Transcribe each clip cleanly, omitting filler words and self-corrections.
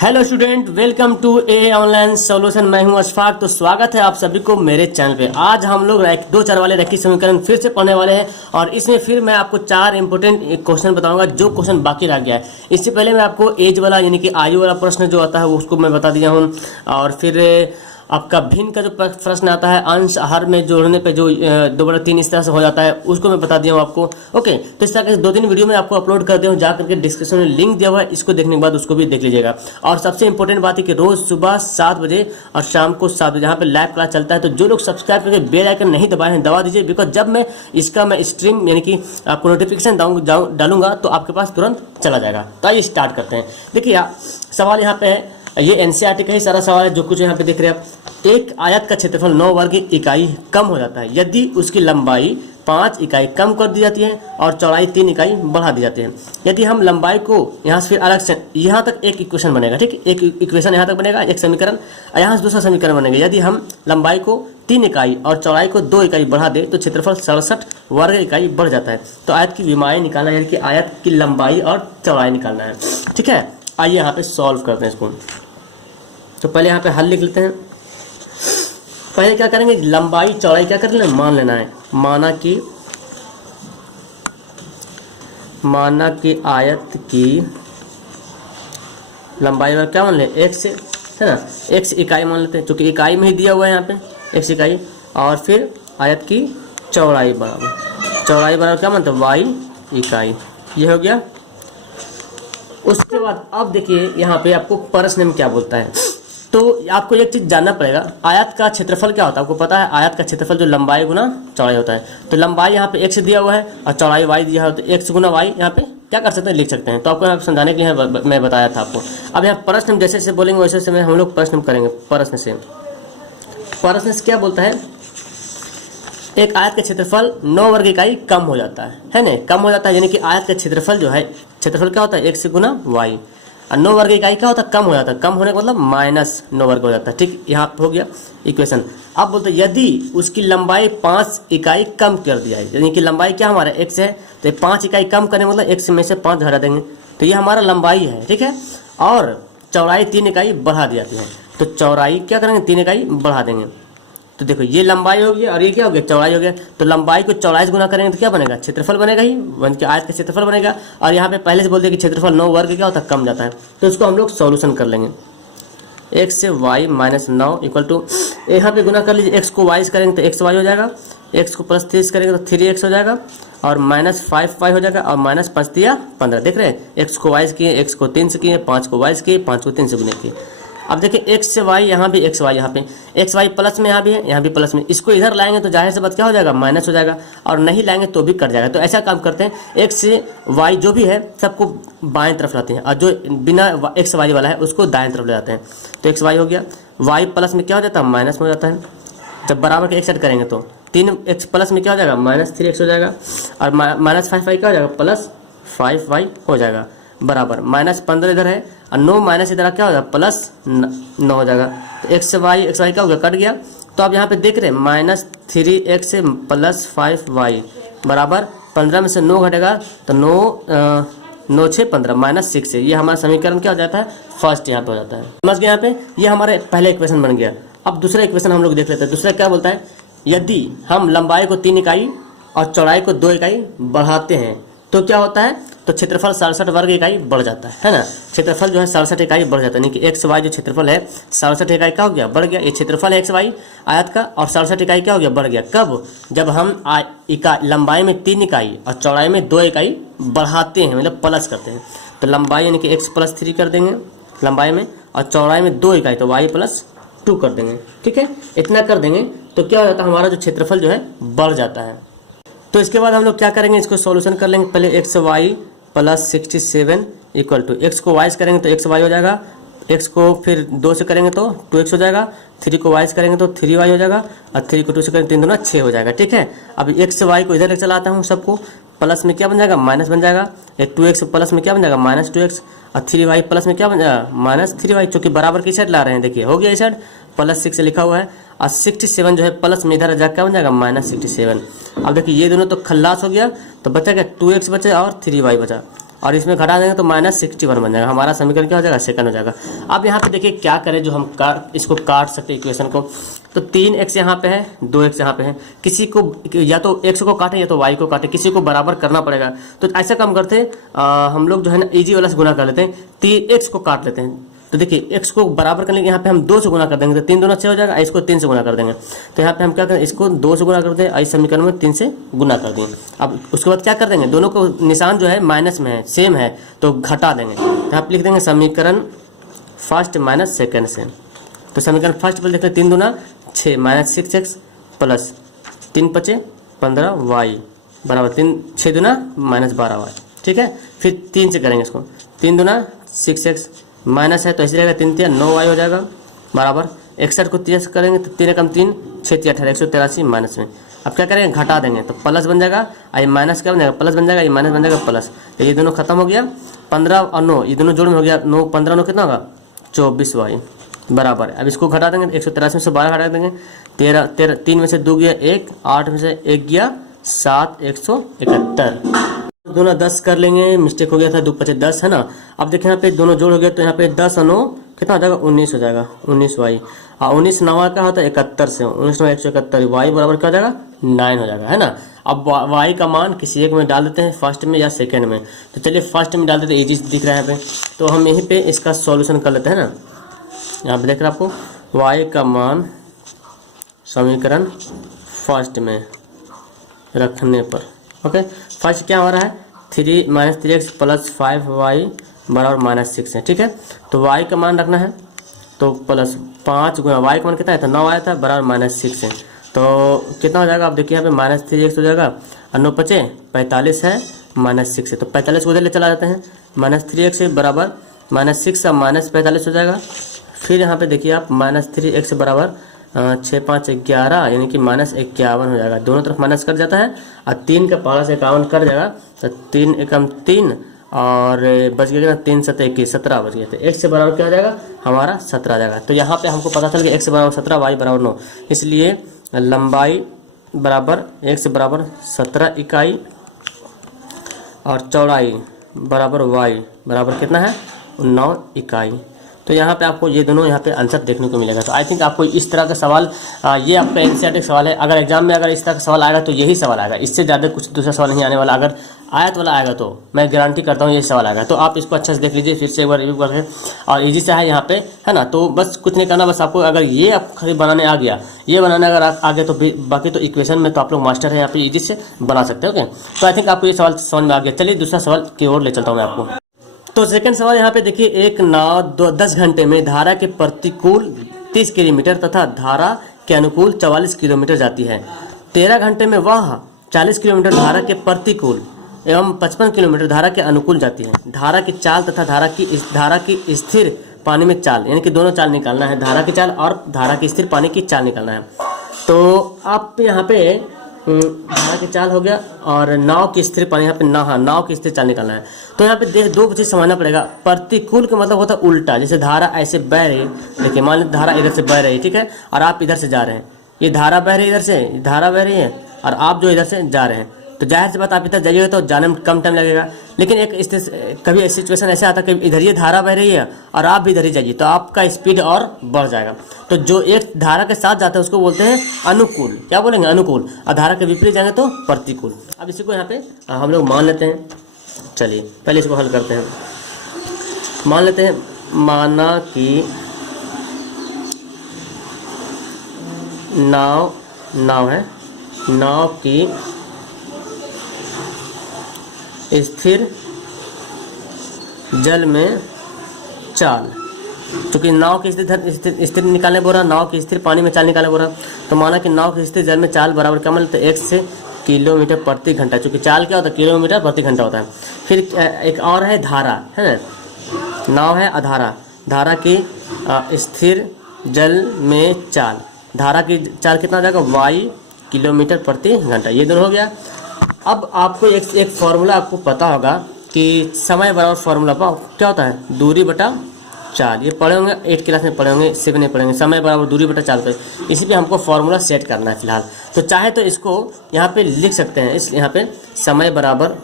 Hello student, welcome to a online solution. मैं हूं अशफाक। तो स्वागत है आप सभी को मेरे चैनल पे। आज हम लोग दो चार वाले रैखिक समीकरण फिर से पढ़ने वाले हैं और इसमें फिर मैं आपको चार इंपॉर्टेंट क्वेश्चन बताऊंगा जो क्वेश्चन बाकी रह गया है। इससे पहले मैं आपको एज वाला यानी कि आयु वाला प्रश्न जो आता है उसको मैं बता दिया हूँ, और फिर आपका भिन्न का जो प्रश्न आता है अंश हर में जोड़ने पे जो 2/3 इस तरह से हो जाता है उसको मैं बता दिया हूँ आपको। ओके, तो इस तरह के 2-3 वीडियो में आपको अपलोड कर दिया हूँ, जा करके डिस्क्रिप्शन में लिंक दिया हुआ है, इसको देखने के बाद उसको भी देख लीजिएगा। और सबसे इंपॉर्टेंट बात है कि रोज सुबह 7 बजे और शाम को 7 बजे यहाँ पे लाइव क्लास चलता है। तो जो लोग सब्सक्राइब करके बेल आइकन नहीं दबाए हैं दबा दीजिए, बिकॉज जब मैं स्ट्रीम यानी कि आपको नोटिफिकेशन डालूंगा तो आपके पास तुरंत चला जाएगा। तो आइए स्टार्ट करते हैं। देखिए सवाल यहाँ पे है, ये एनसीईआरटी का ही सारा सवाल है जो कुछ यहाँ पे देख रहे हैं आप। एक आयत का क्षेत्रफल 9 वर्ग इकाई कम हो जाता है यदि उसकी लंबाई 5 इकाई कम कर दी जाती है और चौड़ाई 3 इकाई बढ़ा दी जाती है। यदि हम लंबाई को यहाँ से फिर अलग से यहाँ तक एक इक्वेशन बनेगा, ठीक, एक इक्वेशन यहाँ तक बनेगा, एक समीकरण, यहाँ से दूसरा समीकरण बनेगा। यदि हम लंबाई को 3 इकाई और चौड़ाई को 2 इकाई बढ़ा दे तो क्षेत्रफल 67 वर्ग इकाई बढ़ जाता है। तो आयत की विमाएँ निकालना यानी कि आयत की लंबाई और चौड़ाई निकालना है। ठीक है, आइए यहाँ पे सॉल्व करते हैं इसको। तो पहले यहाँ पे हल लिख लेते हैं। पहले क्या करेंगे, लंबाई चौड़ाई क्या कर लेना, मान लेना है। माना कि आयत की लंबाई और क्या मान ले, x है ना, x इकाई मान लेते हैं, क्योंकि इकाई में ही दिया हुआ है यहाँ पे x इकाई। और फिर आयत की चौड़ाई बराबर क्या मानते हैं, y इकाई। ये हो गया। उसके बाद अब देखिए यहाँ पे आपको प्रश्न में क्या बोलता है। तो आपको एक चीज जानना पड़ेगा, आयत का क्षेत्रफल क्या होता है। आपको पता है आयत का क्षेत्रफल जो लंबाई गुना चौड़ाई होता है। तो लंबाई यहाँ पे x दिया हुआ है और चौड़ाई y दिया है, तो x गुना y यहाँ पे क्या कर सकते हैं, लिख सकते हैं। तो आपको यहाँ समझाने के लिए मैं बताया था आपको। अब यहाँ प्रश्न जैसे जैसे बोलेंगे वैसे वैसे हम लोग प्रश्न करेंगे। प्रश्न से क्या बोलता है, एक आयत का क्षेत्रफल 9 वर्ग इकाई कम हो जाता है ना, कम हो जाता है यानी कि आयत का क्षेत्रफल जो है, क्षेत्रफल क्या होता है, x गुना y, और 9 वर्ग इकाई क्या होता है, कम हो जाता है। कम होने का मतलब -9 वर्ग हो जाता है। ठीक, यहाँ पे हो गया इक्वेशन। अब बोलते हैं यदि उसकी लंबाई 5 इकाई कम कर दिया है, यानी कि लंबाई क्या हमारा x है, तो 5 इकाई कम करने मतलब x में से 5 घटा देंगे, तो ये हमारा लंबाई है। ठीक है, और चौड़ाई 3 इकाई बढ़ा दी जाती है, तो चौड़ाई क्या करेंगे, 3 इकाई बढ़ा देंगे। तो देखो ये लंबाई हो गया और ये क्या हो गया, चौड़ाई हो गया। तो लंबाई को चौड़ाई से गुना करेंगे तो क्या बनेगा, क्षेत्रफल बनेगा ही, वन के आयत का क्षेत्रफल बनेगा। और यहाँ पे पहले से बोलते हैं कि क्षेत्रफल 9 वर्ग क्या होता है, कम जाता है। तो इसको हम लोग सॉल्यूशन कर लेंगे। x से y -9 इक्वल टू, यहाँ पे गुना कर लीजिए, x को y से करेंगे तो xy हो जाएगा, x को +3 से करेंगे तो 3x हो जाएगा, और -5y हो जाएगा, और -5 दिया 15। देख रहे हैं, x को y से किए, x को 3 से किए, 5 को y से किए, 5 को 3 से गुने किए। अब देखिए x से y, यहाँ भी x y, यहाँ पे x y प्लस में यहाँ भी है, यहाँ भी प्लस में। इसको इधर लाएंगे तो जाहिर सी बात क्या हो जाएगा, माइनस हो जाएगा, और नहीं लाएंगे तो भी कट जाएगा। तो ऐसा काम करते हैं, x से y जो भी है सबको बाएं तरफ लाते हैं, और जो बिना x y वाला है उसको दाएं तरफ ले जाते हैं। तो x y हो गया, y प्लस में क्या हो जाता है, माइनस में हो जाता है। जब बराबर के एक साइड करेंगे तो 3x प्लस में क्या हो जाएगा, -3x हो जाएगा, और -5y क्या हो जाएगा, +5y हो जाएगा, बराबर -15 इधर है, और 9 माइनस इधर क्या हो जाएगा, +9 हो जाएगा। तो x y क्या हो गया, कट गया। तो आप यहाँ पे देख रहे हैं -3x से +5y बराबर 15 में से 9 घटेगा तो 9 6 15 -6 है। ये हमारा समीकरण क्या हो जाता है, फर्स्ट यहाँ पे हो जाता है। समझ गए यहाँ पे, ये हमारे पहले इक्वेशन बन गया। अब दूसरा इक्वेशन हम लोग देख लेते हैं। दूसरा क्या बोलता है, यदि हम लंबाई को 3 इकाई और चौड़ाई को 2 इकाई बढ़ाते हैं तो क्या होता है, तो क्षेत्रफल 67 वर्ग इकाई बढ़ जाता है ना। क्षेत्रफल जो है 67 इकाई बढ़ जाता है, यानी कि एक्स वाई जो क्षेत्रफल है 67 इकाई का हो गया, बढ़ गया। ये क्षेत्रफल है एक्स वाई आयत का, और 67 इकाई क्या हो गया, बढ़ गया। कब, जब हम लंबाई में 3 इकाई और चौड़ाई में 2 इकाई बढ़ाते हैं, मतलब प्लस करते हैं। तो लंबाई यानी कि x + 3 कर देंगे लंबाई में, और चौड़ाई में 2 इकाई तो y + 2 कर देंगे। ठीक है, इतना कर देंगे तो क्या हो जाता है, हमारा जो क्षेत्रफल जो है बढ़ जाता है। तो इसके बाद हम लोग क्या करेंगे, इसको सॉल्यूशन कर लेंगे। पहले xy + 67 इक्वल टू, x को y से करेंगे तो xy हो जाएगा, x को फिर 2 से करेंगे तो 2x हो जाएगा, 3 को y से करेंगे तो 3y हो जाएगा, और 3 को 2 से करेंगे 3 दूना 6 हो जाएगा। ठीक है, अब x से y को इधर लेकर चलाता हूँ सबको, प्लस में क्या बन जाएगा, माइनस बन जाएगा। 2x प्लस में क्या बन जाएगा, -2x, और 3y प्लस में क्या बन जाएगा, -3y, चूँकि बराबर की साइड ला रहे हैं। देखिए हो गया, इस साइड +6 लिखा हुआ है, और 67 जो है प्लस में इधर जाकर क्या बन जाएगा, -67। अब देखिए ये दोनों तो खल्लास हो गया, तो बचा क्या, 2x बचा और 3y बचा। और इसमें घटा देंगे तो -61 बन जाएगा। हमारा समीकरण क्या हो जाएगा, सेकंड हो जाएगा। अब यहाँ पे देखिए क्या करें, जो हम इसको काट सकते हैं इक्वेशन को। तो 3x यहाँ पे है, 2x यहाँ पे है, किसी को या तो x को काटे या तो y को काटे, किसी को बराबर करना पड़ेगा। तो ऐसा काम करते हैं हम लोग जो है ना इजी वाला से गुना कर लेते हैं, 3x को काट लेते हैं। तो देखिए x को बराबर करने के यहाँ पे हम 2 से गुना कर देंगे तो 3 दूना 6 हो जाएगा, इसको 3 से गुना कर देंगे। तो यहाँ पे हम क्या करें, इसको 2 से गुना कर दें, इस समीकरण में 3 से गुना कर देंगे। अब उसके बाद क्या कर देंगे, दोनों को निशान जो है माइनस में है, सेम है, तो घटा देंगे। यहाँ पे लिख देंगे समीकरण फर्स्ट माइनस सेकेंड से। तो समीकरण फर्स्ट पर देखते हैं 3 दूना 6 -6x प्लस 3 × 5 = 15y बराबर 6 दूना -12y। ठीक है, फिर 3 से करेंगे इसको, 3 दूना 6x माइनस है तो ऐसे रहेगा, 3 × 3 9y हो जाएगा बराबर 61 को 30 करेंगे तो 3 × 3 6 × 18 183 माइनस में। अब क्या करेंगे, घटा देंगे तो प्लस बन जाएगा, ये माइनस क्या बन जाएगा, प्लस बन जाएगा, ये माइनस बन जाएगा प्लस। तो ये दोनों खत्म हो गया, 15 और 9 ये दोनों जोड़ में हो गया, 9 15 9 कितना होगा 24y बराबर। अब इसको घटा देंगे, 183 में से 12 घटा देंगे, 13 3 में से 2 गया 1, 8 में से 1 गया 7, 171। दोनों 10 कर लेंगे, मिस्टेक हो गया था, 2 × 5 = 10 है ना। अब देखिए यहाँ पे दोनों जोड़ हो गया तो यहाँ पे 10 और 9 कितना हो जाएगा 19 हो जाएगा, 19y। और 19 9 क्या होता है 71 से, 19 9 171 y बराबर क्या हो जाएगा 9 हो जाएगा, है ना। अब y का मान किसी एक में डाल देते हैं, फर्स्ट में या सेकेंड में। तो चलिए फर्स्ट में डाल देते हैं, इजी दिख रहा है यहाँ पे। तो हम यहीं पे इसका सॉल्यूशन कर लेते हैं ना। यहाँ पे देख रहे हैं आपको y का मान समीकरण फर्स्ट में रखने पर, ओके। फर्स्ट क्या हो रहा है 3 -3x प्लस 5y बराबर -6 है, ठीक है। तो y का मान रखना है तो प्लस 5 गुना y का मान कितना है, तो 9 आया था बराबर -6 है। तो कितना हो जाएगा, आप देखिए यहाँ पे -3x हो जाएगा और 9 × 5 = 45 है, -6 है तो 45 को उधर ले चला जाते हैं, -3x बराबर -6 और -45 हो जाएगा। फिर यहाँ पे देखिए आप -3x बराबर 6 5 11 यानी कि -51 हो जाएगा। दोनों तरफ माइनस कर जाता है और 3 का पहाड़ा से 51 कर जाएगा तो 3 एकम 3 और बच गया 3 7 21 17 बच गया। तो x से बराबर क्या हो जाएगा हमारा 17 आ जाएगा। तो यहाँ पे हमको पता चल गया x बराबर 17 y बराबर 9, इसलिए लंबाई बराबर x बराबर 17 इकाई और चौड़ाई बराबर y बराबर कितना है 9 इकाई। तो यहाँ पे आपको ये दोनों यहाँ पे आंसर देखने को मिलेगा। तो आई थिंक आपको इस तरह का सवाल ये आपका एनसीईआरटी सवाल है। अगर एग्जाम में अगर इस तरह का सवाल आएगा तो यही सवाल आएगा, इससे ज़्यादा कुछ दूसरा सवाल नहीं आने वाला। अगर आयत वाला आएगा तो मैं गारंटी करता हूँ यही सवाल आएगा। तो आप इसको अच्छे से देख लीजिए, फिर से एक बार रिव्यू करके, और इजी से है यहाँ पे, है ना। तो बस कुछ नहीं करना, बस आपको अगर ये आप खाली बनाने आ गया, ये बनाने अगर आ गया तो बाकी तो इक्वेशन में तो आप लोग मास्टर है, यहाँ पे इजी से बना सकते हैं। ओके, तो आई थिंक आपको ये सवाल समझ में आ गया। चलिए दूसरा सवाल की ओर ले चलता हूँ मैं आपको। तो सेकंड सवाल यहाँ पे देखिए, एक नाव 10 घंटे में धारा के प्रतिकूल 30 किलोमीटर तथा धारा के अनुकूल 44 किलोमीटर जाती है। 13 घंटे में वह 40 किलोमीटर धारा के प्रतिकूल एवं 55 किलोमीटर धारा के अनुकूल जाती है। धारा की चाल तथा धारा की स्थिर पानी में चाल, यानी कि दोनों चाल निकालना है, धारा की चाल और धारा की स्थिर पानी की चाल निकालना है। तो आप यहाँ पे धारा की चाल हो गया और नाव की स्थिर पानी, यहाँ पे नाव की स्थिर चाल निकालना है। तो यहाँ पे दो चीज समझना पड़ेगा। प्रतिकूल का मतलब होता है उल्टा, जैसे धारा ऐसे बह रही है, देखिए मान लीजिए धारा इधर से बह रही है, ठीक है, और आप इधर से जा रहे हैं, ये धारा बह रही है इधर से, धारा बह रही है और आप जो इधर से जा रहे हैं, तो जाहिर सी बात आप इधर जाइएगा तो जाने में कम टाइम लगेगा। लेकिन कभी सिचुएशन ऐसा आता है कि इधर ये धारा बह रही है और आप भी इधर ही जाइए, तो आपका स्पीड और बढ़ जाएगा। तो जो एक धारा के साथ जाता है उसको बोलते हैं अनुकूल, क्या बोलेंगे अनुकूल, और धारा के विपरीत जाएंगे तो प्रतिकूल। अब इसी को यहाँ पे हम लोग मान लेते हैं। चलिए पहले इसको हल करते हैं। मान लेते हैं, माना कि नाव है, नाव की स्थिर जल में चाल, क्योंकि नाव की स्थिर निकालने बोल रहा, नाव की स्थिर पानी में चाल निकालने बोल रहा, तो माना कि नाव की स्थिर जल में चाल बराबर क्या मतलब, तो 1 किलोमीटर प्रति घंटा, क्योंकि चाल क्या होता है किलोमीटर प्रति घंटा होता है। फिर एक और है धारा, है ना, नाव है अधारा, धारा की स्थिर जल में चाल, धारा की चाल कितना हो जाएगा y किलोमीटर प्रति घंटा, ये दोनों हो गया। अब आपको एक फॉर्मूला आपको पता होगा कि समय बराबर फॉर्मूला क्या होता है, दूरी बटा चाल। ये पढ़े होंगे 8 क्लास में पढ़े होंगे, 7 में पढ़ेंगे, समय बराबर दूरी बटा चाल पे। इसी पे हमको फॉर्मूला सेट करना है फिलहाल। तो चाहे तो इसको यहाँ पे लिख सकते हैं, इस यहाँ पे समय बराबर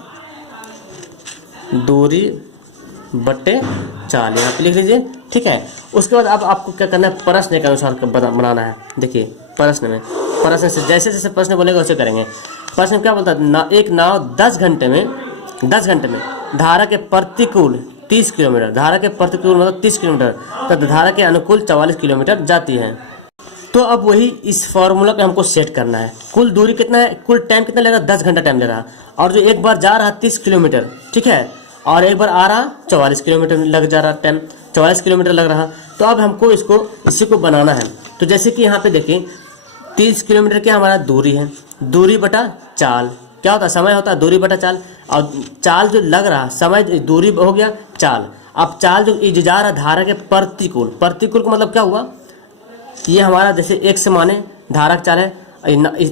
दूरी बट्टे चाल, यहाँ पे लिख लीजिए। ठीक है, उसके बाद अब आपको क्या करना है, प्रश्न के अनुसार बनाना है। देखिए प्रश्न में, प्रश्न से जैसे जैसे प्रश्न बोलेगा वैसे करेंगे। प्रश्न क्या बोलता है, एक नाव 10 घंटे में धारा के प्रतिकूल 30 किलोमीटर, धारा के प्रतिकूल मतलब 30 किलोमीटर तथा धारा के अनुकूल 44 किलोमीटर जाती है। तो अब वही इस फॉर्मूला पे हमको सेट करना है। कुल दूरी कितना है, कुल टाइम कितना लगेगा, 10 घंटा टाइम लग रहा, और जो एक बार जा रहा 30 किलोमीटर, ठीक है, और एक बार आ रहा 44 किलोमीटर लग जा रहा, टाइम 44 किलोमीटर लग रहा। तो अब हमको इसी को बनाना है। तो जैसे कि यहाँ पे देखिए 30 किलोमीटर क्या हमारा दूरी है, दूरी बटा चाल क्या होता है, समय होता है दूरी बटा चाल, और चाल जो लग रहा, समय दूरी हो गया चाल। अब चाल जो जा रहा धारा के प्रतिकूल, प्रतिकूल का मतलब क्या हुआ, ये हमारा जैसे x माने धारा की चाल है,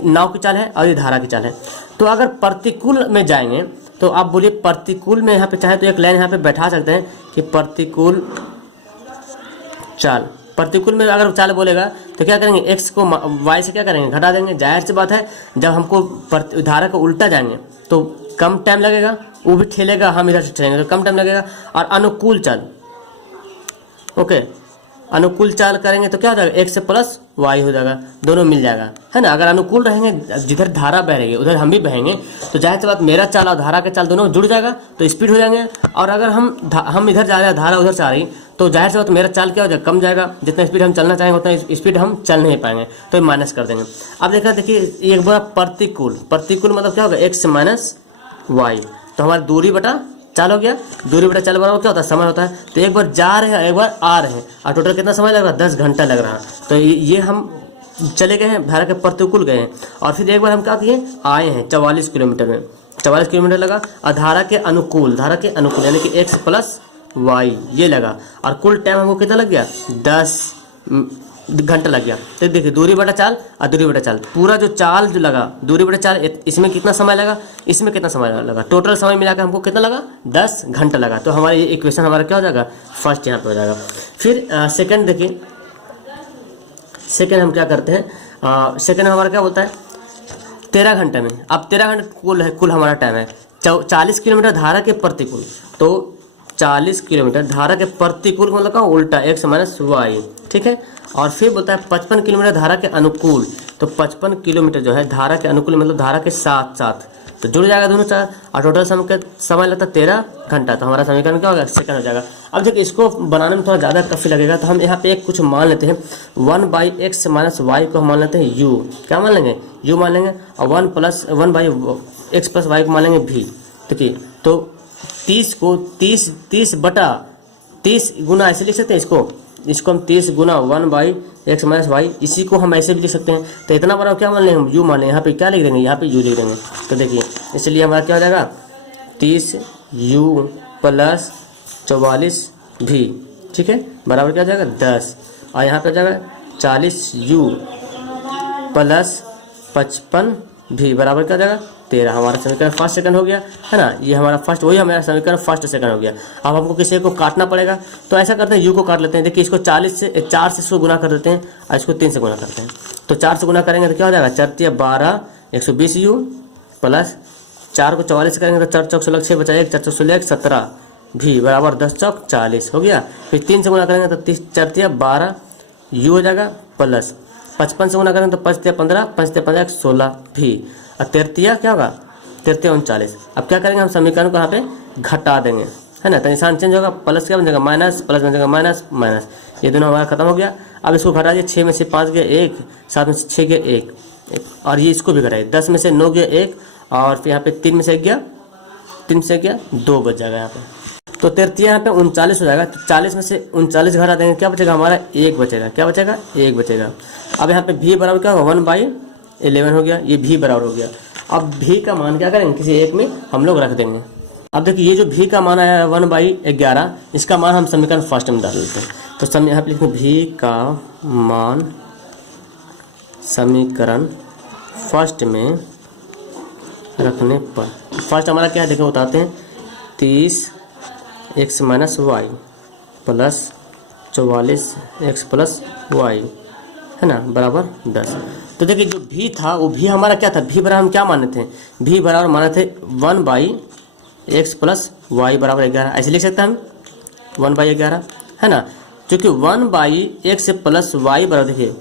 नाव की चाल है, और ये धारा की चाल है। तो अगर प्रतिकूल में जाएंगे तो आप बोलिए प्रतिकूल में, यहाँ पे चाहे तो एक लाइन यहाँ पे बैठा सकते हैं कि प्रतिकूल चाल। प्रतिकूल में अगर चाल बोलेगा तो क्या करेंगे, x को y से क्या करेंगे, घटा देंगे। जाहिर सी बात है जब हमको धारा को उल्टा जाएंगे तो कम टाइम लगेगा, वो भी ठेलेगा, हम इधर से ठेलेंगे तो कम टाइम लगेगा। और अनुकूल चाल, ओके, अनुकूल चाल करेंगे तो क्या हो जाएगा, x प्लस y हो जाएगा, दोनों मिल जाएगा, है ना। अगर अनुकूल रहेंगे, जिधर धारा बह रही है उधर हम भी बहेंगे, तो जाहिर सी बात मेरा चाल और धारा के चाल दोनों जुड़ जाएगा तो स्पीड हो जाएंगे। और अगर हम इधर जा रहे हैं, धारा उधर से आ रही, तो जाहिर सी बात मेरा चाल क्या हो जाएगा, कम जाएगा। जितना स्पीड हम चलना चाहेंगे उतना स्पीड हम चल नहीं पाएंगे, तो माइनस कर देंगे। अब देखिए एक बार प्रतिकूल, प्रतिकूल मतलब क्या होगा, x माइनस y, तो हमारी दूरी बटा चाल हो गया। दूरी बटा चाल बराबर क्या होता है, समय होता है। तो एक बार जा रहे हैं, एक बार आ रहे हैं, और टोटल कितना समय लग रहा है, 10 घंटा लग रहा। तो ये हम चले गए हैं, धारा के प्रतिकूल गए हैं, और फिर एक बार हम क्या किए, आए हैं 44 किलोमीटर में, 44 किलोमीटर लगा। और धारा के अनुकूल यानी कि x प्लस y ये लगा, और कुल टाइम हमको कितना लग गया, 10 घंटा लग गया। तो देखिए दूरी बटा चाल और दूरी बटा चाल, पूरा जो चाल जो लगा, दूरी बटा चाल, इसमें कितना समय लगा, इसमें कितना समय लगा, टोटल समय मिलाकर हमको कितना लगा, 10 घंटा लगा। तो हमारा ये इक्वेशन हमारा क्या हो जाएगा, फर्स्ट यहाँ पे हो जाएगा। फिर सेकंड देखिए, सेकंड हम क्या करते हैं, सेकंड हमारा क्या बोलता है, 13 घंटे में। अब 13 घंटे कुल हमारा टाइम है। 40 किलोमीटर धारा के प्रतिकूल, तो 40 किलोमीटर धारा के प्रतिकूल मतलब का उल्टा, x माइनस वाई, ठीक है। और फिर बोलता है 55 किलोमीटर धारा के अनुकूल, तो 55 किलोमीटर जो है धारा के अनुकूल मतलब धारा के साथ साथ, तो जुड़ जाएगा दोनों चार, और टोटल समय लगता है 13 घंटा। तो हमारा समीकरण क्या होगा, सेकंड हो जाएगा। अब देखिए इसको बनाने में थोड़ा ज़्यादा काफ़ी लगेगा, तो हम यहाँ पे एक कुछ मान लेते हैं, 1/x माइनस वाई को हम मान लेते हैं u, क्या मान लेंगे, u मान लेंगे, और 1/x प्लस वाई को मान लेंगे v। देखिए तो 30 को 30 बटा 30 गुना ऐसे लिख सकते हैं, इसको हम 30 गुना 1/x माइनस वाई, इसी को हम ऐसे भी लिख सकते हैं। तो इतना बड़ा क्या मान लेंगे हम, u मान लेंगे। यहाँ पे क्या लिख देंगे, यहाँ पे u लिख देंगे। तो देखिए इसलिए हमारा क्या हो जाएगा, 30u प्लस 44v, ठीक है, बराबर क्या हो जाएगा 10, और यहाँ पे हो जाएगा 40u प्लस 55v बराबर क्या हो जाएगा 13। हमारा समीकरण फर्स्ट सेकंड हो गया, है ना। ये हमारा फर्स्ट, वही हमारा समीकरण फर्स्ट सेकंड हो गया। अब हमको किसी को काटना पड़ेगा, तो ऐसा करते हैं, यू को काट लेते हैं। देखिए इसको 4 से इसको गुना कर देते हैं, और इसको 3 से गुना करते हैं। तो 4 से गुना करेंगे तो क्या हो जाएगा, 4 12 120 यू प्लस 4 को 44 से करेंगे तो 4 चौक 16 6 बचा 1 4 चौक 16 17 भी बराबर 10 चौक 40 हो गया। फिर 3 से गुना करेंगे तो 30 4 12 यू हो जाएगा प्लस 55 से गुना करेंगे तो 5 15 5 15 16 भी, और 13 क्या होगा 13 39। अब क्या करेंगे हम समीकरण को यहाँ पे घटा देंगे, है ना। तो निशान चेंज होगा, प्लस क्या बन जाएगा माइनस, प्लस बन जाएगा माइनस माइनस, ये दोनों हमारा खत्म हो गया। अब इसको घटा दिए, 6 में से 5 गया 1, 7 में से 6 गया 1, और ये इसको भी घटाइए, 10 में से 9 गया 1, और फिर यहाँ पे 3 में से 1 गया 3 से गया 2 बच जाएगा यहाँ पे। तो 13 यहाँ पे 39 हो जाएगा। तो 40 में से 39 घटा देंगे, क्या बचेगा हमारा 1 बचेगा, क्या बचेगा 1 बचेगा। अब यहाँ पे v बराबर क्या होगा 1/11 हो गया, ये v बराबर हो गया। अब v का मान क्या करेंगे, किसी एक में हम लोग रख देंगे। अब देखिए ये जो v का मान आया है 1/11, इसका मान हम समीकरण फर्स्ट में डाल देते हैं। तो यहाँ पे लिखते हैं v का मान समीकरण फर्स्ट में रखने पर, फर्स्ट हमारा क्या है देखो बताते हैं, 30x minus Y plus 44x plus Y, है ना, बराबर 10। तो देखिए जो v था वो v हमारा क्या था, v बराबर हम क्या माने थे, v बराबर माने थे 1/11 एक्स प्लस वाई बराबर 11, ऐसे लिख सकते हैं हम 1/11, है ना। क्योंकि 1/x प्लस वाई बराबर, देखिए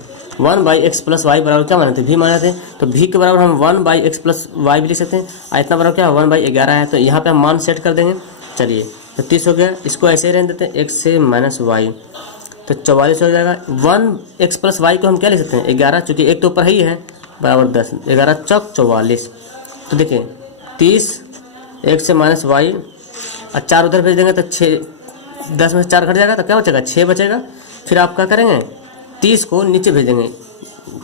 1/x प्लस वाई बराबर क्या माने थे, भी माने थे, तो भी के बराबर हम 1/x प्लस वाई भी लिख सकते हैं। और इतना बराबर क्या है 1/11 है, तो यहाँ पे हम मान सेट कर देंगे। चलिए तो 30 हो गया, इसको ऐसे ही रहने देते हैं x से माइनस वाई, तो 44 हो जाएगा। 1x प्लस वाई को हम क्या लिख सकते हैं 11, चूँकि एक तो ऊपर ही है, बराबर 10, 11 चौक 44। तो देखिए 30 x से माइनस वाई और 4 उधर भेज देंगे तो 6, 10 में से 4 घट जाएगा तो क्या बचेगा 6 बचेगा। फिर आप क्या करेंगे 30 को नीचे भेज देंगे,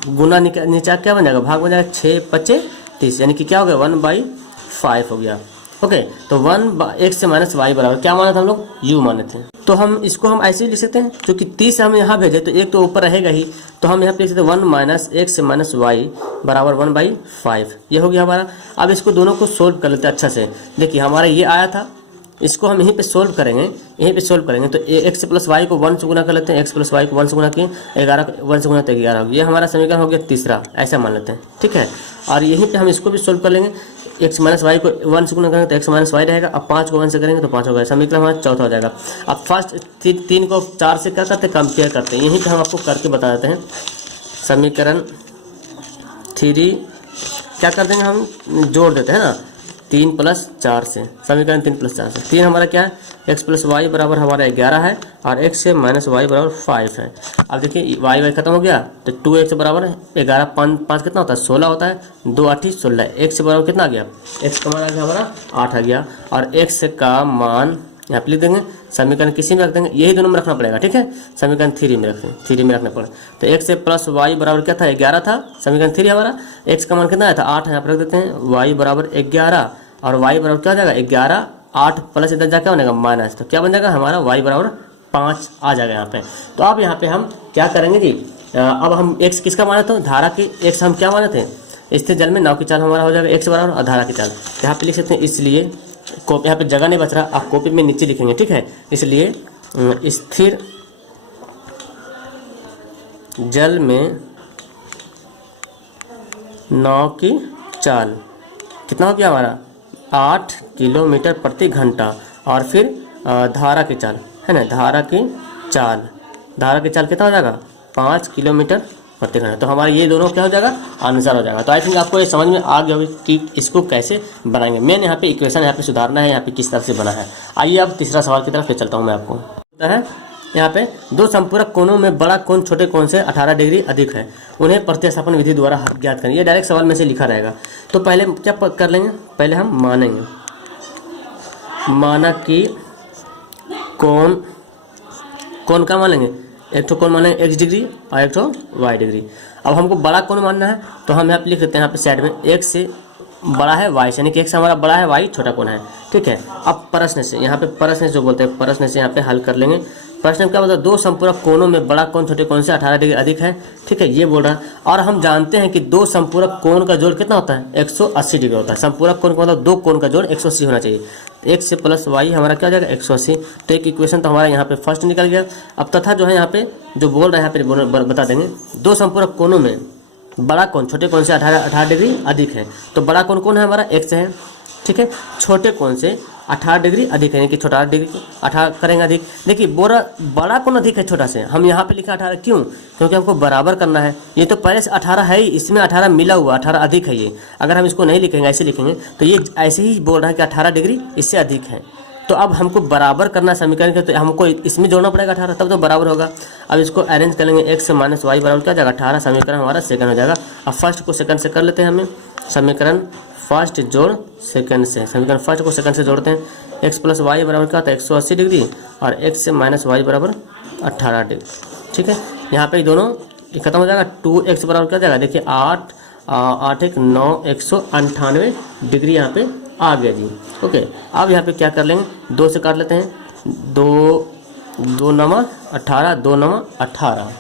गुना नीचे क्या बन जाएगा भाग बन जाएगा, 6 5 30, यानी कि क्या हो गया 1/5 हो गया। ओके, तो 1x से माइनस वाई बराबर क्या माना था हम लोग, u माने थे। तो हम इसको हम ऐसे ही लिख सकते हैं, क्योंकि 30 हम यहाँ भेजे तो एक तो ऊपर रहेगा ही, तो हम यहाँ पे लिख सकते हैं 1 माइनस x से माइनस वाई बराबर 1/5, ये हो गया हमारा। अब इसको दोनों को सोल्व कर लेते हैं अच्छा से। देखिए हमारा ये आया था, इसको हम यहीं पे सोल्व करेंगे, यहीं पे सोल्व करेंगे। तो x प्लस वाई को 1 से गुना कर लेते हैं, x प्लस वाई को 1 से गुना किए, 11 1 से गुना तो 11 हो गया। ये हमारा समीकरण हो गया तीसरा, ऐसा मान लेते हैं, ठीक है। और यहीं पे हम इसको भी सोल्व कर लेंगे, x माइनस वाई को 1 से गुना करेंगे तो x माइनस वाई रहेगा। अब 5 को 1 से करेंगे तो 5 होगा, समीकरण हमारा चौथा हो जाएगा। अब फर्स्ट 3 को 4 से क्या करते हैं, कंपेयर करते हैं, यहीं पर हम आपको करके बता देते हैं। समीकरण 3 क्या कर देंगे हम, जोड़ देते हैं ना, 3 + 4 से, समीकरण 3 + 4 से। 3 हमारा क्या है, x प्लस वाई बराबर हमारा 11 है, और x से माइनस वाई बराबर 5 है। अब देखिए वाई खत्म हो गया, तो 2x बराबर 11, 5 कितना होता है 16 होता है, 2 8 16, x बराबर कितना आ गया, x का मान आ गया हमारा 8 आ गया। और x का मान यहाँ पे लिख देंगे, समीकरण किसी में रख देंगे, यही दोनों में रखना पड़ेगा, ठीक है। समीकरण 3 में रखते हैं, 3 में रखना पड़ेगा। तो x से प्लस वाई बराबर क्या था 11 था, समीकरण 3 हमारा। x का मान कितना आया था 8, यहाँ पर रख देते हैं, y बराबर 11, और y बराबर क्या हो जाएगा 11, 8 प्लस इधर जा क्या बनेगा माइनस, तो क्या बन जाएगा हमारा y बराबर 5 आ जाएगा यहाँ पे। तो अब यहाँ पे हम क्या करेंगे जी, अब हम x किसका माने थे, धारा की x हम क्या माने थे, स्थिर जल में नाव की चाल हमारा हो जाएगा x बराबर, और धारा की चाल यहाँ पे लिख सकते हैं। इसलिए यहाँ पे जगह नहीं बच रहा, आप कॉपी में नीचे लिखेंगे, ठीक है। इसलिए स्थिर जल में नाव की चाल कितना हो गया हमारा 8 किलोमीटर प्रति घंटा, और फिर धारा की चाल है ना, धारा की चाल कितना हो जाएगा 5 किलोमीटर प्रति घंटा। तो हमारे ये दोनों क्या हो जाएगा आंसर हो जाएगा। तो आई थिंक आपको ये समझ में आ गया होगा कि इसको कैसे बनाएंगे। मैंने यहाँ पे इक्वेशन यहाँ पे सुधारना है, यहाँ पे किस तरह से बना है। आइए अब तीसरा सवाल की तरफ ले चलता हूँ मैं आपको। है यहाँ पे दो संपूरक कोणों में बड़ा कोण छोटे कोण से 18 डिग्री अधिक है, उन्हें प्रतिस्थापन विधि द्वारा ज्ञात करें। ये डायरेक्ट सवाल में से लिखा रहेगा। तो पहले क्या कर लेंगे, पहले हम मानेंगे, माना कि कोण का मान लेंगे, एक तो कोण मानेंगे x डिग्री और एक तो y डिग्री। अब हमको बड़ा कोण मानना है, तो हम यहाँ पे लिख देते हैं, यहाँ पे साइड में x से बड़ा है y, यानी कि x हमारा बड़ा है, y छोटा कोण है, ठीक है। अब प्रश्न से, यहाँ पे प्रश्न जो बोलते हैं, प्रश्न से यहाँ पे हल कर लेंगे। प्रश्न क्या बोलता है, दो संपूरक कोणों में बड़ा कोण छोटे कोण से 18 डिग्री अधिक है, ठीक है, ये बोल रहा है। और हम जानते हैं कि दो संपूरक कोण का जोड़ कितना होता है 180 डिग्री होता है। संपूरक कोण का मतलब दो कोण का जोड़ 180 होना चाहिए। x से प्लस वाई हमारा क्या हो जाएगा 180। तो एक इक्वेशन तो हमारा यहाँ पे फर्स्ट निकल गया। अब तथा जो है यहाँ पे जो बोल रहा है, यहाँ पे बता देंगे, दो संपूरक कोणों में बड़ा कोण छोटे कोण से 18 डिग्री अधिक है। तो बड़ा कोण कौन है हमारा x है, ठीक है। छोटे कोण से 18 डिग्री अधिक है, यानी कि छोटा डिग्री 18 करेंगे अधिक। देखिए बड़ा कोण अधिक है छोटा से, हम यहाँ पे लिखा 18 क्यों, क्योंकि हमको बराबर करना है। ये तो पहले से 18 है ही, इसमें 18 मिला हुआ, 18 अधिक है ये। अगर हम इसको नहीं लिखेंगे, ऐसे लिखेंगे, तो ये ऐसे ही बोल रहा है कि 18 डिग्री इससे अधिक है। तो अब हमको बराबर करना समीकरण के, तो हमको इसमें जोड़ना पड़ेगा 18, तब तो बराबर होगा। अब इसको अरेंज कर लेंगे, x माइनस वाई बराबर क्या जाएगा 18, समीकरण हमारा सेकंड हो जाएगा। अब फर्स्ट को सेकंड से कर लेते हैं, हमें समीकरण फर्स्ट जोड़ सेकंड से, समीकरण फर्स्ट को सेकंड से जोड़ते हैं। x प्लस वाई बराबर क्या होता है 180 डिग्री, और x से माइनस वाई बराबर 18 डिग्री, ठीक है। यहाँ पे दोनों खत्म हो जाएगा, 2x बराबर क्या जाएगा, देखिए 8 8 1 9 198 डिग्री यहाँ पे आ गया जी। ओके, अब यहाँ पे क्या कर लेंगे, 2 से काट लेते हैं, 2 9 18, 2 9 18।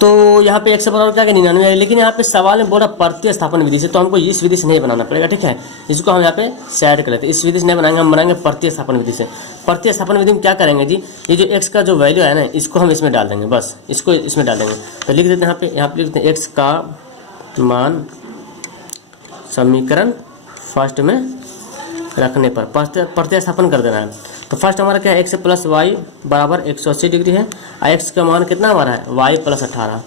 तो यहाँ पे 1 से बराबर क्या 99 है, लेकिन यहाँ पे सवाल में बोला प्रतिस्थापन विधि से, तो हमको इस विधि से नहीं बनाना पड़ेगा, ठीक है। इसको हम यहाँ पे साइड कर लेते हैं, इस विधि से नहीं बनाएंगे, हम बनाएंगे प्रतिस्थापन विधि से। प्रतिस्थापन विधि में क्या करेंगे जी, ये जो x का जो वैल्यू है ना, इसको हम इसमें डाल देंगे, बस इसको इसमें डाल देंगे। तो लिख देते हैं यहाँ पे लिख देते हैं x का मान समीकरण फर्स्ट में रखने पर प्रतिस्थापन कर देना है। तो फर्स्ट हमारा क्या है, एक्स प्लस वाई बराबर 180 डिग्री है। और एक्स का मान कितना हमारा है, वाई प्लस 18।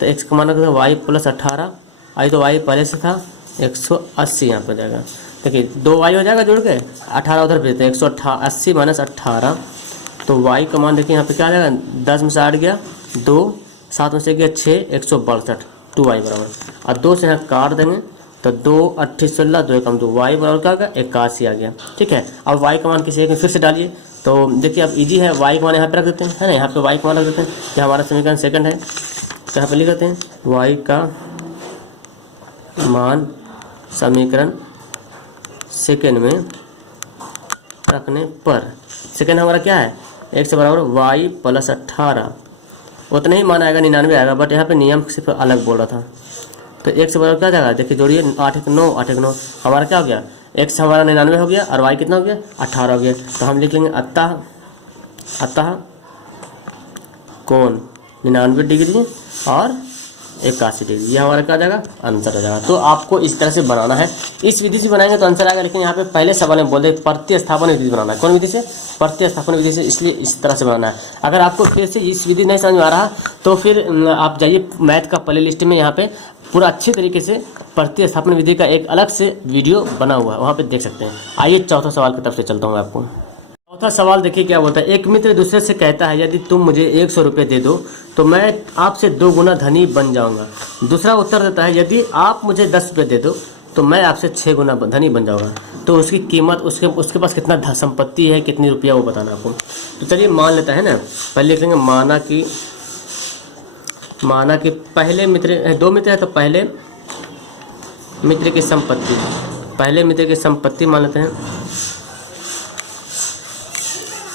तो एक्स का मान कितना, वाई प्लस 18। आई तो वाई पहले से था 180 यहाँ पर जाएगा। देखिए 2 वाई हो जाएगा जोड़ के, 18 उधर भेजते हैं, 180 माइनस 18। तो वाई का मान देखिए यहाँ पे क्या आ जाएगा, 10 में से 8 गया 2, 7 में से गया 6, 162, 2 वाई बराबर। और 2 से यहाँ काट देंगे तो 2 8 16, 2 कम 2, वाई बराबर क्या आ गया, 81 आ गया। ठीक है, अब वाई का मान किसी एक में फिर से डालिए। तो देखिए अब इजी है, वाई का मान यहाँ पे रख देते हैं, है ना, यहाँ पे वाई का मान रख देते हैं कि हमारा समीकरण सेकंड है। तो यहाँ पे लिख देते हैं वाई का मान समीकरण सेकंड में रखने पर, सेकंड हमारा क्या है, एक्स बराबर वाई प्लस 18। उतना ही मान आएगा, 99 आएगा, बट यहाँ पे नियम सिर्फ अलग बोल रहा था। तो एक्स बराबर क्या जाएगा, देखिए जोड़िए, 8 1 9, 8 1 9, हमारा क्या हो गया, एक्स हमारा 99 हो गया और वाई कितना हो गया, 18 हो गया। तो हम लिख लेंगे अतः कोण 99 डिग्री और 81 डिग्री, ये हमारा क्या जाएगा, आंसर हो जाएगा। तो आपको इस तरह से बनाना है, इस विधि से बनाएंगे तो आंसर आएगा। लेकिन यहाँ पे पहले सवाल में बोल दे प्रतिस्थापन विधि बनाना है, कौन विधि से, प्रतिस्थापन विधि से, इसलिए इस तरह से बनाना है। अगर आपको फिर से इस विधि नहीं समझ में आ रहा तो फिर आप जाइए मैथ का प्ले लिस्ट में, यहाँ पे पूरा अच्छी तरीके से प्रतिस्थापन विधि का एक अलग से वीडियो बना हुआ है, वहाँ पे देख सकते हैं। आइए चौथा सवाल की तरफ से चलता हूँ आपको। चौथा सवाल देखिए क्या बोलता है, एक मित्र दूसरे से कहता है यदि तुम मुझे 100 रुपये दे दो तो मैं आपसे 2 गुना धनी बन जाऊंगा। दूसरा उत्तर देता है यदि आप मुझे 10 रुपये दे दो तो मैं आपसे 6 गुना धनी बन जाऊंगा। तो उसकी कीमत, उसके पास कितना संपत्ति है, कितनी रुपया, वो बताना आपको। तो चलिए मान लेता है ना, पहले लिख लेंगे माना कि पहले मित्र, 2 मित्र है तो पहले मित्र की संपत्ति मान लेते हैं,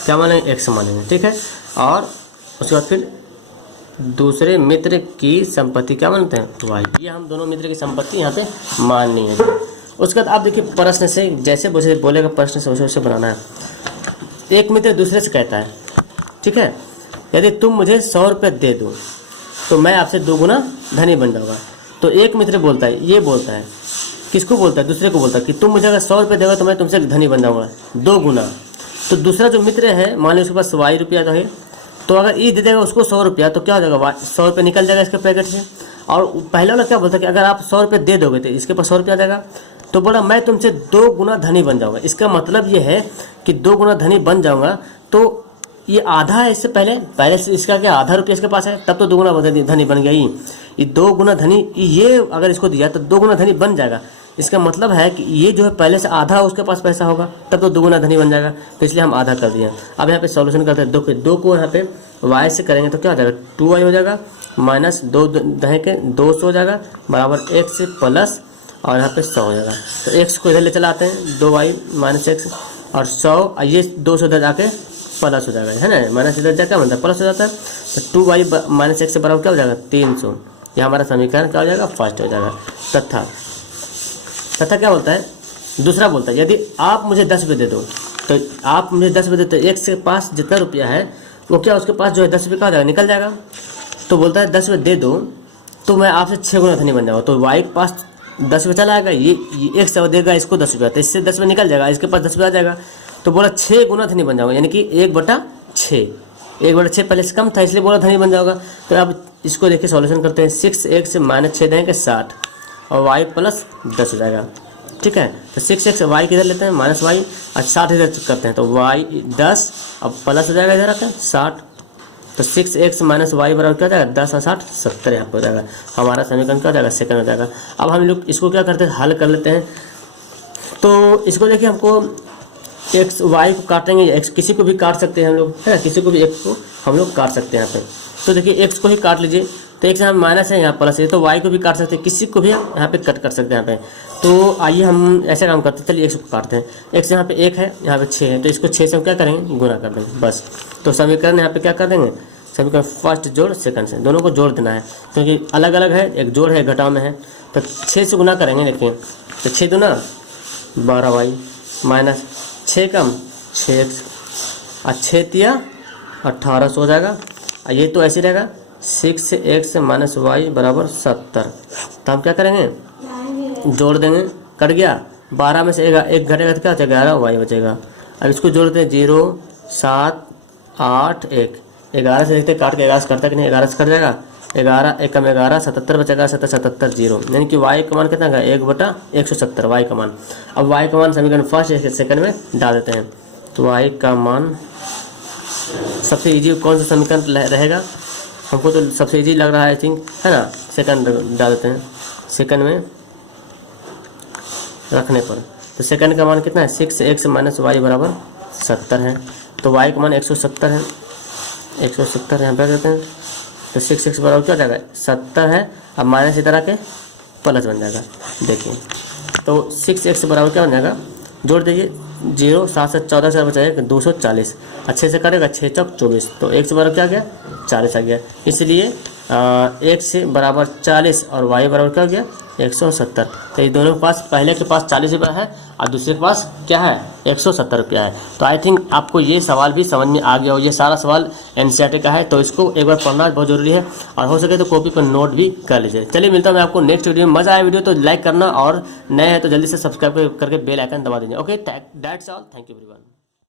क्या मानेंगे, एक्स मानेंगे। ठीक है, और उसके बाद फिर दूसरे मित्र की संपत्ति क्या मानते हैं, वाई। ये हम दोनों मित्र की संपत्ति यहाँ पे माननी है। उसके बाद आप देखिए प्रश्न से जैसे बोलेगा, प्रश्न से वैसे बनाना है। एक मित्र दूसरे से कहता है, ठीक है, यदि तुम मुझे 100 रुपये दे दो तो मैं आपसे 2 गुना धनी बन जाऊँगा। तो एक मित्र बोलता है, ये बोलता है, किसको बोलता है, दूसरे को बोलता है कि तुम मुझे अगर 100 रुपये देगा तो मैं तुमसे धनी बन जाऊँगा 2 गुना। तो दूसरा जो मित्र है, मान लीजिए उसके पास वाई रुपया तो है, तो अगर ई दे देगा उसको 100 रुपया तो क्या हो जाएगा, 100 रुपये निकल जाएगा इसके पैकेट से। और पहले वाला क्या बोलता है कि अगर आप 100 रुपये दे दोगे तो इसके पास 100 रुपया आ जाएगा। तो बोला मैं तुमसे 2 गुना धनी बन जाऊँगा। इसका मतलब ये है कि 2 गुना धनी बन जाऊँगा। तो ये आधा है, इससे पहले से इसका क्या आधा रुपया इसके पास है, तब तो 2 गुना धनी बन गया। ये 2 गुना धनी, ये अगर इसको दिया तो 2 गुना धनी बन जाएगा। इसका मतलब है कि ये जो है पहले से आधा उसके पास पैसा होगा, तब तो 2 गुना धनी बन जाएगा। तो इसलिए हम आधा कर दिया। अब यहाँ पे सॉल्यूशन करते हैं, 2 को यहाँ पे y से करेंगे तो क्या हो जाएगा, 2y हो जाएगा, माइनस 2 दहे के 200 हो जाएगा, बराबर x से प्लस, और यहाँ पे 100 हो जाएगा। तो x को इधर ले चलाते हैं, 2y माइनस x और 100, ये 200 इधर जाके प्लस हो जाएगा, है ना, माइनस इधर जाकर मतलब प्लस हो जाता है। तो 2y माइनस x से बराबर क्या हो जाएगा, 300। ये हमारा समीकरण क्या हो जाएगा, फर्स्ट हो जाएगा। तथा क्या बोलता है, दूसरा बोलता है यदि आप मुझे 10 रुपये दे दो, तो आप मुझे 10 रुपये देते, एक के पास जितना रुपया है वो क्या उसके पास जो है 10 रुपये का हो जाएगा, निकल जाएगा। तो बोलता है 10 रुपये दे दो तो मैं आपसे 6 गुना धनी बन जाऊँगा। तो वाई के पास 10 रुपये चला आएगा, ये 100 देगा इसको 10 रुपया, तो इससे 10 रुपये निकल जाएगा, इसके पास 10 रुपये आ जाएगा। तो बोला 6 गुना धनी बन जाऊँगा, यानी कि 1/6, 1/6 पहले से कम था इसलिए बोला धनी बन जाओगा। तो अब इसको देखिए सॉल्यूशन करते हैं, 6x माइनस 6 देंगे 60 और y प्लस 10 हो जाएगा। ठीक है, तो 6x y किधर लेते हैं, माइनस y, और 60 इधर करते हैं तो y 10 अब प्लस हो जाएगा, इधर आते हैं 60। तो 6x माइनस y बराबर क्या हो जाएगा, 10 और 60 70 यहाँ पर हो जाएगा। हमारा समीकरण क्या हो जाएगा, सेकंड हो जाएगा। अब हम लोग इसको क्या करते हैं, हल कर लेते हैं। तो इसको देखिए हमको एक्स वाई को काटेंगे, एक्स किसी को भी काट सकते हैं हम लोग, है ना, किसी को भी एक्स को हम लोग काट सकते हैं यहाँ पे। तो देखिए एक्स को ही काट लीजिए, तो एक्स यहाँ माइनस है, यहाँ प्लस है, तो वाई को भी काट सकते हैं, किसी को भी यहाँ पे कट कर सकते हैं यहाँ पे। तो आइए हम ऐसा काम करते हैं, चलिए एक्स को काटते हैं। एक्स यहाँ पे 1 है, यहाँ पे 6 है, तो इसको 6 से हम क्या करेंगे, गुना कर देंगे बस। तो समीकरण यहाँ पे क्या कर देंगे, समीकरण फर्स्ट जोड़ सेकंड से, दोनों को जोड़ देना है क्योंकि अलग अलग है, एक जोड़ है घटाव में है। तो 6 से गुना करेंगे, देखिए तो 6 दूना 12y माइनस 6 कम 6x और 6 तिया 1800 हो जाएगा। और ये तो ऐसे रहेगा 6x माइनस वाई बराबर 70। तो हम क्या करेंगे, जोड़ देंगे, कट गया 12 में से एक घटेगा तो क्या बचेगा, 11 वाई बचेगा। अब इसको जोड़ते हैं 0 7 8 1, 11 से देखते हैं काट के 11 से करता है कि नहीं, 11 से कट जाएगा, 11 1 कम 11 77 बचेगा, 77 0, यानी कि वाई का मान कितना है 1/170 वाई का मान। अब वाई का मान समीकरण फर्स्ट सेकंड में डाल देते हैं, तो वाई का मान सबसे इजी कौन सा समीकरण रहेगा, हमको तो सबसे इजी लग रहा है आई थिंक, है ना, सेकंड डाल देते हैं, सेकंड में रखने पर तो सेकंड का मान कितना है 6x माइनस वाई बराबर 70 है, तो वाई का मान 170 है, 170 यहाँ पे देते हैं, तो 6x बराबर क्या हो जाएगा 70 है। अब माइनस इधर आके प्लस बन जाएगा, देखिए तो 6x बराबर क्या बन जाएगा, जोड़ दीजिए 0 7 से 14 से बचाएगा 240, अच्छे से करेगा 6 चौक 24, तो x बराबर क्या गया 40 आ गया, इसलिए x बराबर 40 और y बराबर क्या हो गया 170। तो ये दोनों के पास, पहले के पास 40 रुपया है और दूसरे के पास क्या है 170 रुपया है। तो आई थिंक आपको ये सवाल भी समझ में आ गया हो, ये सारा सवाल एनसीईआरटी का है, तो इसको एक बार पढ़ना बहुत जरूरी है और हो सके तो कॉपी पर नोट भी कर लीजिए। चलिए मिलता हूँ मैं आपको नेक्स्ट वीडियो में। मजा आया वीडियो तो लाइक करना और नए हैं तो जल्दी से सब्सक्राइब करके बेल आइकन दबा दीजिए। Okay, that's all, thank you everyone.